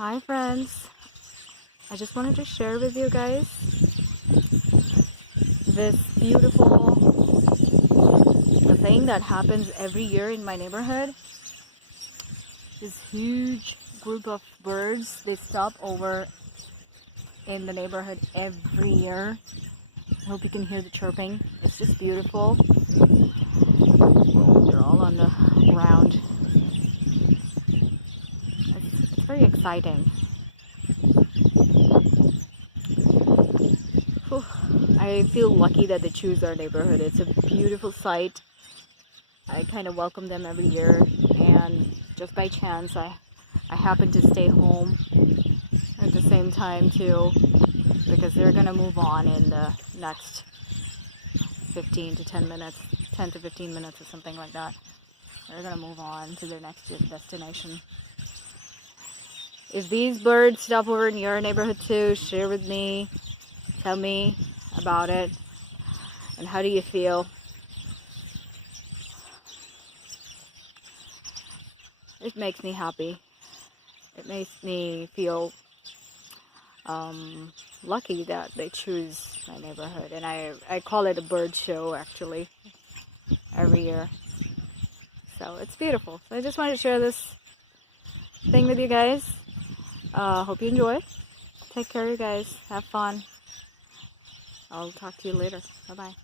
Hi friends, I just wanted to share with you guys this beautiful thing that happens every year in my neighborhood. This huge group of birds, they stop over in the neighborhood every year. I hope you can hear the chirping. It's just beautiful. Oh, they're all on the ground. It's very exciting. Whew. I feel lucky that they choose our neighborhood. It's a beautiful sight. I kind of welcome them every year, and just by chance I happen to stay home at the same time too, because they're gonna move on in the next 10 to 15 minutes or something like that. They're gonna move on to their next destination. If these birds stop over in your neighborhood too, share with me, tell me about it, and how do you feel? It makes me happy. It makes me feel lucky that they choose my neighborhood, and I call it a bird show actually every year. So it's beautiful. So I just wanted to share this thing with you guys. Hope you enjoy. Take care, you guys. Have fun. I'll talk to you later. Bye bye.